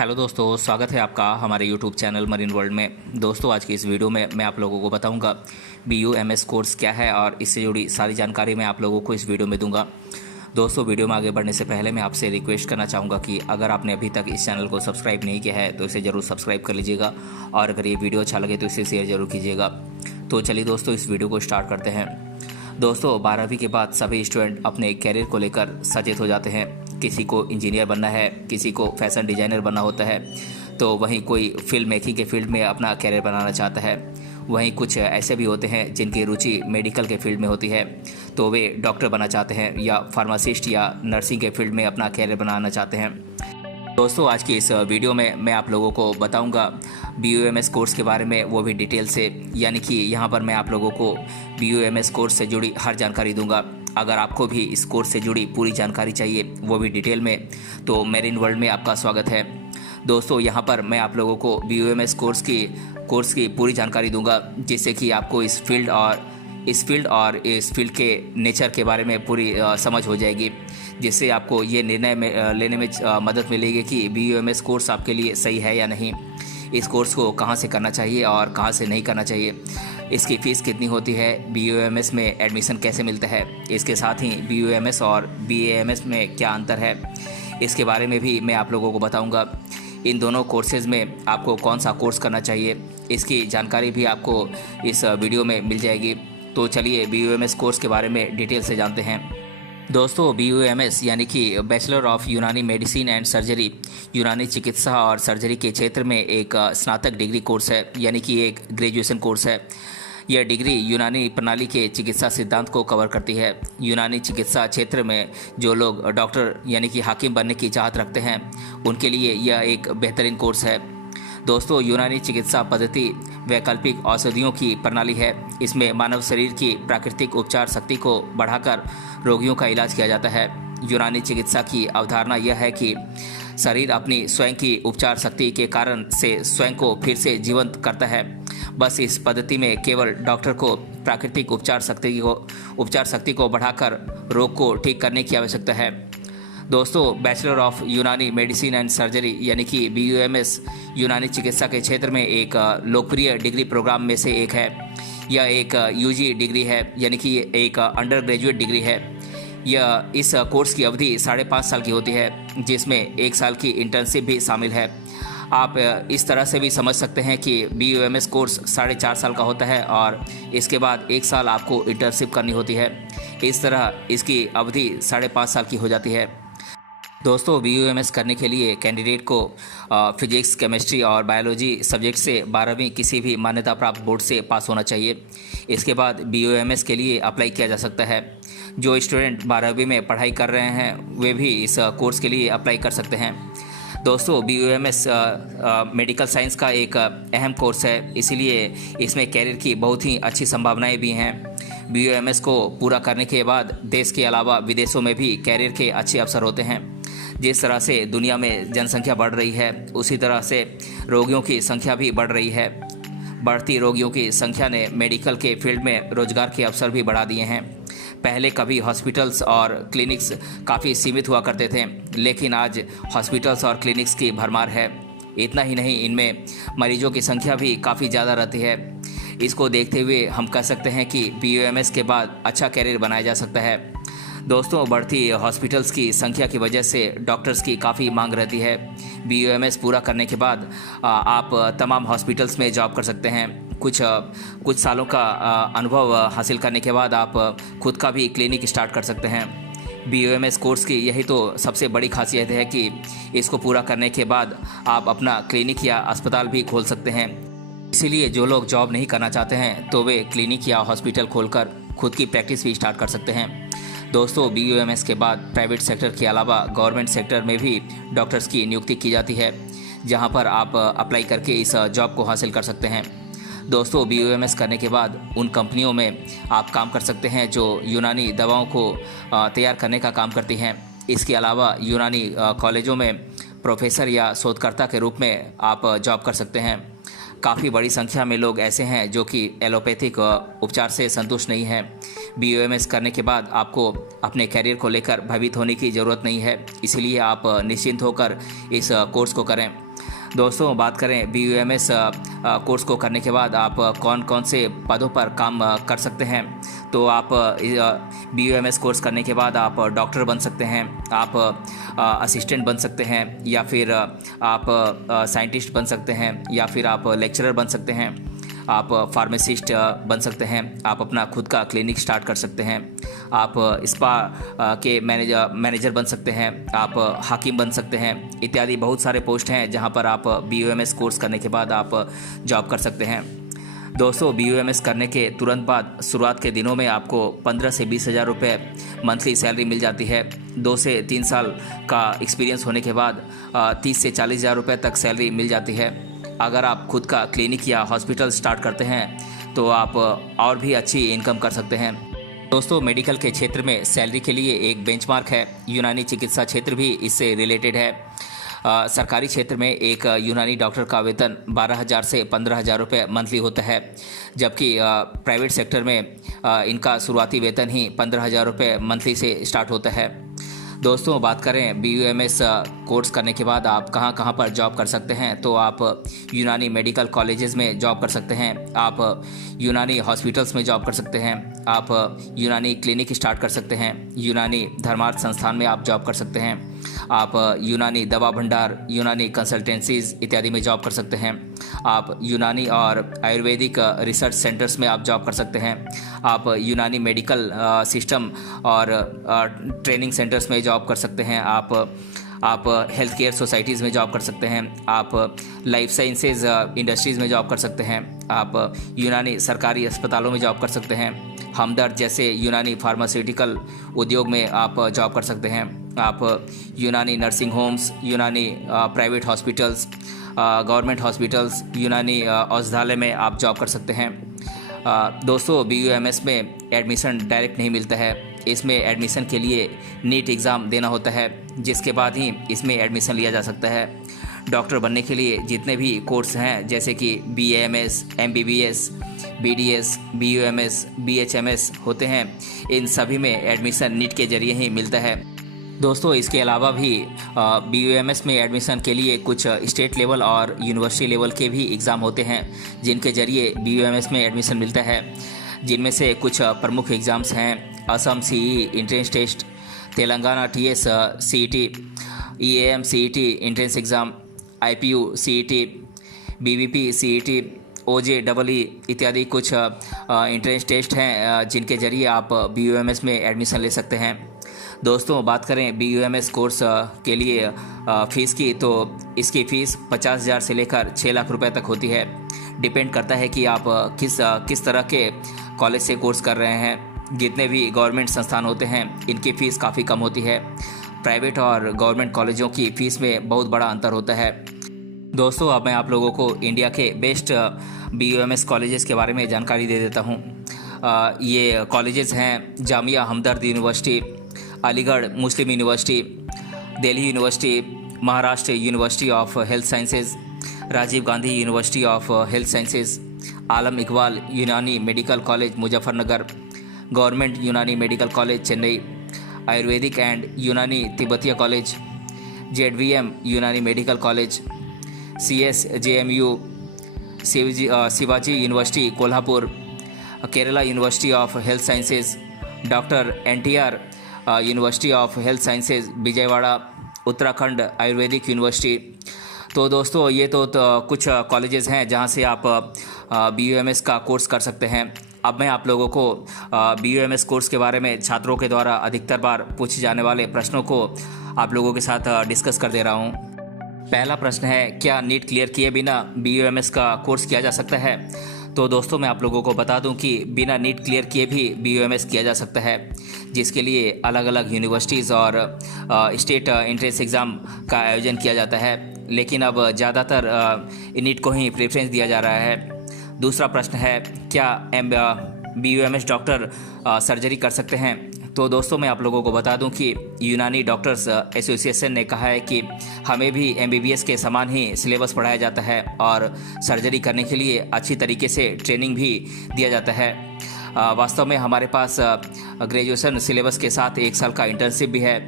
Hello दोस्तों, स्वागत है आपका हमारे यूट्यूब चैनल मरीन वर्ल्ड में। दोस्तों, आज की इस वीडियो में मैं आप लोगों को बताऊंगा BUMS कोर्स क्या है और इससे जुड़ी सारी जानकारी मैं आप लोगों को इस वीडियो में दूंगा। दोस्तों, वीडियो में आगे बढ़ने से पहले मैं आपसे रिक्वेस्ट करना चाहूँगा कि अगर आपने अभी तक इस चैनल को सब्सक्राइब नहीं किया है तो इसे ज़रूर सब्सक्राइब कर लीजिएगा और अगर ये वीडियो अच्छा लगे तो इसे शेयर ज़रूर कीजिएगा। तो चलिए दोस्तों, इस वीडियो को स्टार्ट करते हैं। दोस्तों, 12वीं के बाद सभी स्टूडेंट अपने कैरियर को लेकर सचेत हो जाते हैं। किसी को इंजीनियर बनना है, किसी को फैशन डिज़ाइनर बनना होता है, तो वहीं कोई फिल्म मेकिंग के फील्ड में अपना कैरियर बनाना चाहता है। वहीं कुछ ऐसे भी होते हैं जिनकी रुचि मेडिकल के फील्ड में होती है, तो वे डॉक्टर बनना चाहते हैं या फार्मासिस्ट या नर्सिंग के फील्ड में अपना कैरियर बनाना चाहते हैं। दोस्तों, आज की इस वीडियो में मैं आप लोगों को बताऊंगा BUMS कोर्स के बारे में, वो भी डिटेल से। यानी कि यहाँ पर मैं आप लोगों को BUMS कोर्स से जुड़ी हर जानकारी दूंगा। अगर आपको भी इस कोर्स से जुड़ी पूरी जानकारी चाहिए, वो भी डिटेल में, तो मरीन वर्ल्ड में आपका स्वागत है। दोस्तों, यहाँ पर मैं आप लोगों को BUMS कोर्स की पूरी जानकारी दूंगा, जिससे कि आपको इस फील्ड के नेचर के बारे में पूरी समझ हो जाएगी, जिससे आपको ये निर्णय लेने में मदद मिलेगी कि BUMS कोर्स आपके लिए सही है या नहीं। इस कोर्स को कहाँ से करना चाहिए और कहाँ से नहीं करना चाहिए, इसकी फ़ीस कितनी होती है, BUMS में एडमिशन कैसे मिलता है, इसके साथ ही BUMS और BAMS में क्या अंतर है, इसके बारे में भी मैं आप लोगों को बताऊंगा। इन दोनों कोर्सेज़ में आपको कौन सा कोर्स करना चाहिए, इसकी जानकारी भी आपको इस वीडियो में मिल जाएगी। तो चलिए BUMS कोर्स के बारे में डिटेल से जानते हैं। दोस्तों, BUMS यानी कि बैचलर ऑफ यूनानी मेडिसिन एंड सर्जरी, यूनानी चिकित्सा और सर्जरी के क्षेत्र में एक स्नातक डिग्री कोर्स है, यानी कि एक ग्रेजुएशन कोर्स है। यह डिग्री यूनानी प्रणाली के चिकित्सा सिद्धांत को कवर करती है। यूनानी चिकित्सा क्षेत्र में जो लोग डॉक्टर यानी कि हाकिम बनने की चाहत रखते हैं, उनके लिए यह एक बेहतरीन कोर्स है। दोस्तों, यूनानी चिकित्सा पद्धति वैकल्पिक औषधियों की प्रणाली है। इसमें मानव शरीर की प्राकृतिक उपचार शक्ति को बढ़ाकर रोगियों का इलाज किया जाता है। यूनानी चिकित्सा की अवधारणा यह है कि शरीर अपनी स्वयं की उपचार शक्ति के कारण से स्वयं को फिर से जीवंत करता है। बस इस पद्धति में केवल डॉक्टर को प्राकृतिक उपचार शक्ति को बढ़ाकर रोग को ठीक करने की आवश्यकता है। दोस्तों, बैचलर ऑफ यूनानी मेडिसिन एंड सर्जरी यानी कि BUMS यूनानी चिकित्सा के क्षेत्र में एक लोकप्रिय डिग्री प्रोग्राम में से एक है। यह एक UG डिग्री है, यानी कि एक अंडर ग्रेजुएट डिग्री है। यह इस कोर्स की अवधि 5.5 साल की होती है, जिसमें 1 साल की इंटर्नशिप भी शामिल है। आप इस तरह से भी समझ सकते हैं कि BUMS कोर्स 4.5 साल का होता है और इसके बाद 1 साल आपको इंटर्नशिप करनी होती है। इस तरह इसकी अवधि 5.5 साल की हो जाती है। दोस्तों, BUMS करने के लिए कैंडिडेट को फिजिक्स, केमिस्ट्री और बायोलॉजी सब्जेक्ट से 12वीं किसी भी मान्यता प्राप्त बोर्ड से पास होना चाहिए। इसके बाद BUMS के लिए अप्लाई किया जा सकता है। जो स्टूडेंट 12वीं में पढ़ाई कर रहे हैं, वे भी इस कोर्स के लिए अप्लाई कर सकते हैं। दोस्तों, BUMS मेडिकल साइंस का एक अहम कोर्स है, इसीलिए इसमें कैरियर की बहुत ही अच्छी संभावनाएं भी हैं। BUMS को पूरा करने के बाद देश के अलावा विदेशों में भी कैरियर के अच्छे अवसर होते हैं। जिस तरह से दुनिया में जनसंख्या बढ़ रही है, उसी तरह से रोगियों की संख्या भी बढ़ रही है। बढ़ती रोगियों की संख्या ने मेडिकल के फील्ड में रोजगार के अवसर भी बढ़ा दिए हैं। पहले कभी हॉस्पिटल्स और क्लिनिक्स काफ़ी सीमित हुआ करते थे, लेकिन आज हॉस्पिटल्स और क्लिनिक्स की भरमार है। इतना ही नहीं, इनमें मरीजों की संख्या भी काफ़ी ज़्यादा रहती है। इसको देखते हुए हम कह सकते हैं कि BUMS के बाद अच्छा कैरियर बनाया जा सकता है। दोस्तों, बढ़ती हॉस्पिटल्स की संख्या की वजह से डॉक्टर्स की काफ़ी मांग रहती है। BUMS पूरा करने के बाद आप तमाम हॉस्पिटल्स में जॉब कर सकते हैं। कुछ सालों का अनुभव हासिल करने के बाद आप खुद का भी क्लिनिक स्टार्ट कर सकते हैं। BUMS कोर्स की यही तो सबसे बड़ी खासियत है कि इसको पूरा करने के बाद आप अपना क्लिनिक या अस्पताल भी खोल सकते हैं। इसीलिए जो लोग जॉब नहीं करना चाहते हैं, तो वे क्लिनिक या हॉस्पिटल खोलकर खुद की प्रैक्टिस भी स्टार्ट कर सकते हैं। दोस्तों, BUMS के बाद प्राइवेट सेक्टर के अलावा गवर्नमेंट सेक्टर में भी डॉक्टर्स की नियुक्ति की जाती है, जहां पर आप अप्लाई करके इस जॉब को हासिल कर सकते हैं। दोस्तों, BUMS करने के बाद उन कंपनियों में आप काम कर सकते हैं जो यूनानी दवाओं को तैयार करने का काम करती हैं। इसके अलावा यूनानी कॉलेजों में प्रोफेसर या शोधकर्ता के रूप में आप जॉब कर सकते हैं। काफ़ी बड़ी संख्या में लोग ऐसे हैं जो कि एलोपैथिक उपचार से संतुष्ट नहीं हैं। BUMS करने के बाद आपको अपने कैरियर को लेकर भयभीत होने की ज़रूरत नहीं है, इसलिए आप निश्चिंत होकर इस कोर्स को करें। दोस्तों बात करें BUMS कोर्स को करने के बाद आप कौन कौन से पदों पर काम कर सकते हैं, तो आप BUMS कोर्स करने के बाद आप डॉक्टर बन सकते हैं, आप असिस्टेंट बन सकते हैं, या फिर आप साइंटिस्ट बन सकते हैं, या फिर आप लेक्चरर बन सकते हैं, आप फार्मासिस्ट बन सकते हैं, आप अपना खुद का क्लिनिक स्टार्ट कर सकते हैं, आप स्पा के मैनेजर बन सकते हैं, आप हाकिम बन सकते हैं, इत्यादि बहुत सारे पोस्ट हैं जहां पर आप BUMS कोर्स करने के बाद आप जॉब कर सकते हैं। दोस्तों BUMS करने के तुरंत बाद शुरुआत के दिनों में आपको 15 से 20 हज़ार रुपये मंथली सैलरी मिल जाती है। 2 से 3 साल का एक्सपीरियंस होने के बाद 30 से 40 हज़ार रुपये तक सैलरी मिल जाती है। अगर आप खुद का क्लिनिक या हॉस्पिटल स्टार्ट करते हैं तो आप और भी अच्छी इनकम कर सकते हैं। दोस्तों मेडिकल के क्षेत्र में सैलरी के लिए एक बेंचमार्क है, यूनानी चिकित्सा क्षेत्र भी इससे रिलेटेड है। सरकारी क्षेत्र में एक यूनानी डॉक्टर का वेतन 12,000 से 15,000 रुपये मंथली होता है, जबकि प्राइवेट सेक्टर में इनका शुरुआती वेतन ही 15,000 रुपये मंथली से स्टार्ट होता है। दोस्तों बात करें BUMS कोर्स करने के बाद आप कहां कहां पर जॉब कर सकते हैं, तो आप यूनानी मेडिकल कॉलेजेस में जॉब कर सकते हैं, आप यूनानी हॉस्पिटल्स में जॉब कर सकते हैं, आप यूनानी क्लिनिक स्टार्ट कर सकते हैं, यूनानी धर्मार्थ संस्थान में आप जॉब कर सकते हैं, आप यूनानी दवा भंडार, यूनानी कंसल्टेंसीज इत्यादि में जॉब कर सकते हैं, आप यूनानी और आयुर्वेदिक रिसर्च सेंटर्स में आप जॉब कर सकते हैं, आप यूनानी मेडिकल सिस्टम और ट्रेनिंग सेंटर्स में जॉब कर सकते हैं, आप हेल्थ केयर सोसाइटीज़ में जॉब कर सकते हैं, आप लाइफ साइंसेज इंडस्ट्रीज़ में जॉब कर सकते हैं, आप यूनानी सरकारी अस्पतालों में जॉब कर सकते हैं, हमदर्द जैसे यूनानी फार्मास्यूटिकल उद्योग में आप जॉब कर सकते हैं, आप यूनानी नर्सिंग होम्स, यूनानी प्राइवेट हॉस्पिटल्स, गवर्नमेंट हॉस्पिटल्स, यूनानी औषधालय में आप जॉब कर सकते हैं। दोस्तों BUMS में एडमिशन डायरेक्ट नहीं मिलता है, इसमें एडमिशन के लिए नीट एग्ज़ाम देना होता है, जिसके बाद ही इसमें एडमिशन लिया जा सकता है। डॉक्टर बनने के लिए जितने भी कोर्स हैं जैसे कि BAMS, MBBS, BDS, BUMS, BHMS होते हैं, इन सभी में एडमिशन नीट के जरिए ही मिलता है। दोस्तों इसके अलावा भी BUMS में एडमिशन के लिए कुछ स्टेट लेवल और यूनिवर्सिटी लेवल के भी एग्ज़ाम होते हैं, जिनके जरिए BUMS में एडमिशन मिलता है। जिनमें से कुछ प्रमुख एग्ज़ाम्स हैं Assam CE entrance test, Telangana TS CET, EAM CET entrance exam, IPU CET, BVP CET, OJEE इत्यादि कुछ एंट्रेंस टेस्ट हैं जिनके जरिए आप BUMS में एडमिशन ले सकते हैं। दोस्तों बात करें BUMS कोर्स के लिए फ़ीस की, तो इसकी फ़ीस 50,000 से लेकर 6 लाख रुपए तक होती है। डिपेंड करता है कि आप किस तरह के कॉलेज से कोर्स कर रहे हैं। जितने भी गवर्नमेंट संस्थान होते हैं इनकी फ़ीस काफ़ी कम होती है, प्राइवेट और गवर्नमेंट कॉलेजों की फ़ीस में बहुत बड़ा अंतर होता है। दोस्तों अब मैं आप लोगों को इंडिया के बेस्ट BUMS कॉलेजेस के बारे में जानकारी दे देता हूँ। ये कॉलेजेस हैं Jamia Hamdard university, Aligarh Muslim university, Delhi university, Maharashtra university of health sciences, Rajiv Gandhi university of health sciences, Alam Iqbal Unani medical college Muzaffarnagar, government Unani medical college Chennai, Ayurvedic and Unani Tibbiya college, ZVM Unani medical college, CSJMU Shivaji university Kolhapur, Kerala university of health sciences, doctor NTR university of health sciences Vijayawada, Uttarakhand Ayurvedic university. तो दोस्तों ये तो कुछ colleges हैं जहां से आप BUMS का कोर्स कर सकते हैं। अब मैं आप लोगों को BUMS कोर्स के बारे में छात्रों के द्वारा अधिकतर बार पूछे जाने वाले प्रश्नों को आप लोगों के साथ डिस्कस कर दे रहा हूं। पहला प्रश्न है, क्या नीट क्लियर किए बिना BUMS का कोर्स किया जा सकता है? तो दोस्तों मैं आप लोगों को बता दूं कि बिना नीट क्लियर किए भी BUMS किया जा सकता है, जिसके लिए अलग अलग यूनिवर्सिटीज़ और स्टेट एंट्रेंस एग्ज़ाम का आयोजन किया जाता है, लेकिन अब ज़्यादातर नीट को ही प्रेफरेंस दिया जा रहा है। दूसरा प्रश्न है, क्या BUMS डॉक्टर सर्जरी कर सकते हैं? तो दोस्तों मैं आप लोगों को बता दूं कि यूनानी डॉक्टर्स एसोसिएशन ने कहा है कि हमें भी MBBS के समान ही सिलेबस पढ़ाया जाता है और सर्जरी करने के लिए अच्छी तरीके से ट्रेनिंग भी दिया जाता है। वास्तव में हमारे पास ग्रेजुएशन सिलेबस के साथ 1 साल का इंटर्नशिप भी है।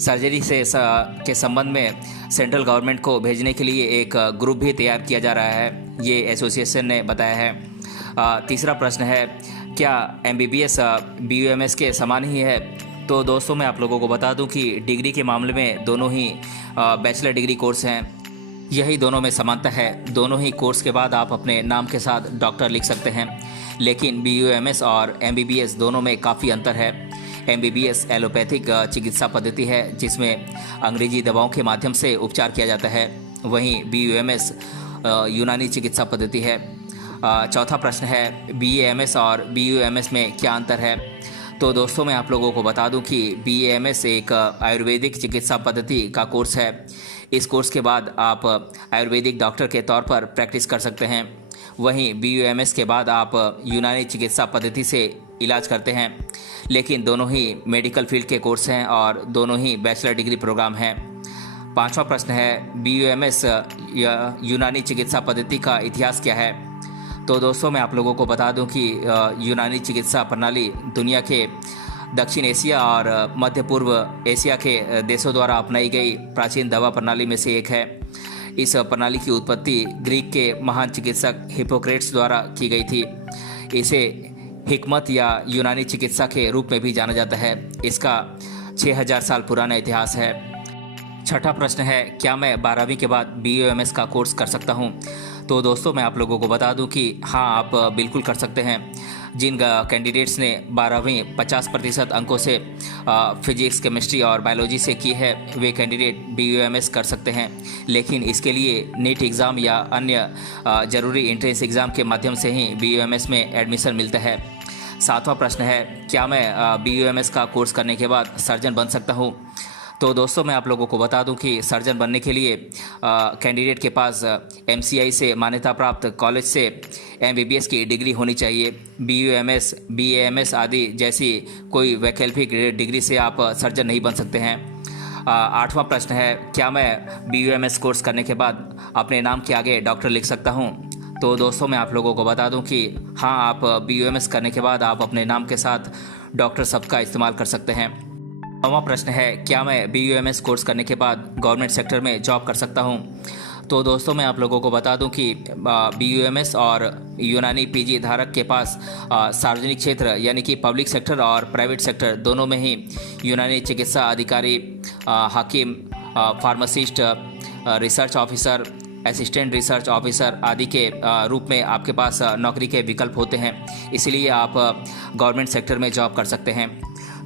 सर्जरी के संबंध में सेंट्रल गवर्नमेंट को भेजने के लिए एक ग्रुप भी तैयार किया जा रहा है, ये एसोसिएशन ने बताया है। तीसरा प्रश्न है, क्या MBBS BUMS के समान ही है? तो दोस्तों मैं आप लोगों को बता दूं कि डिग्री के मामले में दोनों ही बैचलर डिग्री कोर्स हैं, यही दोनों में समानता है। दोनों ही कोर्स के बाद आप अपने नाम के साथ डॉक्टर लिख सकते हैं, लेकिन BUMS और MBBS दोनों में काफ़ी अंतर है। MBBS एलोपैथिक चिकित्सा पद्धति है जिसमें अंग्रेजी दवाओं के माध्यम से उपचार किया जाता है, वहीं BUMS यूनानी चिकित्सा पद्धति है। चौथा प्रश्न है, BAMS और BUMS में क्या अंतर है? तो दोस्तों मैं आप लोगों को बता दूं कि BAMS एक आयुर्वेदिक चिकित्सा पद्धति का कोर्स है। इस कोर्स के बाद आप आयुर्वेदिक डॉक्टर के तौर पर प्रैक्टिस कर सकते हैं, वहीं BUMS के बाद आप यूनानी चिकित्सा पद्धति से इलाज करते हैं, लेकिन दोनों ही मेडिकल फील्ड के कोर्स हैं और दोनों ही बैचलर डिग्री प्रोग्राम हैं। पांचवा प्रश्न है, BUMS या यूनानी चिकित्सा पद्धति का इतिहास क्या है? तो दोस्तों मैं आप लोगों को बता दूं कि यूनानी चिकित्सा प्रणाली दुनिया के दक्षिण एशिया और मध्य पूर्व एशिया के देशों द्वारा अपनाई गई प्राचीन दवा प्रणाली में से एक है। इस प्रणाली की उत्पत्ति ग्रीक के महान चिकित्सक हिप्पोक्रेट्स द्वारा की गई थी। इसे हिकमत या यूनानी चिकित्सा के रूप में भी जाना जाता है। इसका 6000 साल पुराना इतिहास है। छठा प्रश्न है, क्या मैं 12वीं के बाद BUMS का कोर्स कर सकता हूं? तो दोस्तों मैं आप लोगों को बता दूं कि हाँ, आप बिल्कुल कर सकते हैं। जिन कैंडिडेट्स ने 12वीं 50% अंकों से फिजिक्स, केमिस्ट्री और बायोलॉजी से की है, वे कैंडिडेट BUMS कर सकते हैं, लेकिन इसके लिए नीट एग्ज़ाम या अन्य ज़रूरी एंट्रेंस एग्ज़ाम के माध्यम से ही BUMS में एडमिशन मिलता है। सातवां प्रश्न है, क्या मैं BUMS का कोर्स करने के बाद सर्जन बन सकता हूँ? तो दोस्तों मैं आप लोगों को बता दूं कि सर्जन बनने के लिए कैंडिडेट के पास MCI से मान्यता प्राप्त कॉलेज से MBBS की डिग्री होनी चाहिए। BUMS, BAMS आदि जैसी कोई वैकल्पिक डिग्री से आप सर्जन नहीं बन सकते हैं। आठवां प्रश्न है, क्या मैं BUMS कोर्स करने के बाद अपने नाम के आगे डॉक्टर लिख सकता हूँ? तो दोस्तों मैं आप लोगों को बता दूं कि हाँ, आप BUMS करने के बाद आप अपने नाम के साथ डॉक्टर शब्द का इस्तेमाल कर सकते हैं। 9वां प्रश्न है, क्या मैं BUMS कोर्स करने के बाद गवर्नमेंट सेक्टर में जॉब कर सकता हूं? तो दोस्तों मैं आप लोगों को बता दूं कि BUMS और यूनानी PG धारक के पास सार्वजनिक क्षेत्र यानी कि पब्लिक सेक्टर और प्राइवेट सेक्टर दोनों में ही यूनानी चिकित्सा अधिकारी, हाकिम, pharmacist, research officer, assistant research officer आदि के रूप में आपके पास नौकरी के विकल्प होते हैं, इसलिए आप गवर्नमेंट सेक्टर में जॉब कर सकते हैं।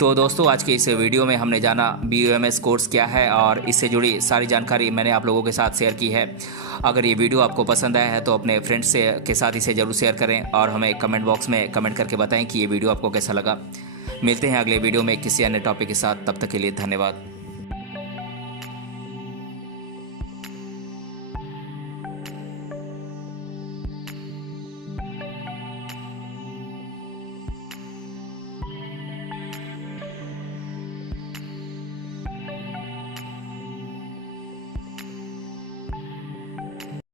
तो दोस्तों आज के इस वीडियो में हमने जाना BUMS कोर्स क्या है और इससे जुड़ी सारी जानकारी मैंने आप लोगों के साथ शेयर की है। अगर ये वीडियो आपको पसंद आया है तो अपने फ्रेंड्स के साथ इसे ज़रूर शेयर करें और हमें कमेंट बॉक्स में कमेंट करके बताएं कि ये वीडियो आपको कैसा लगा। मिलते हैं अगले वीडियो में किसी अन्य टॉपिक के साथ, तब तक के लिए धन्यवाद।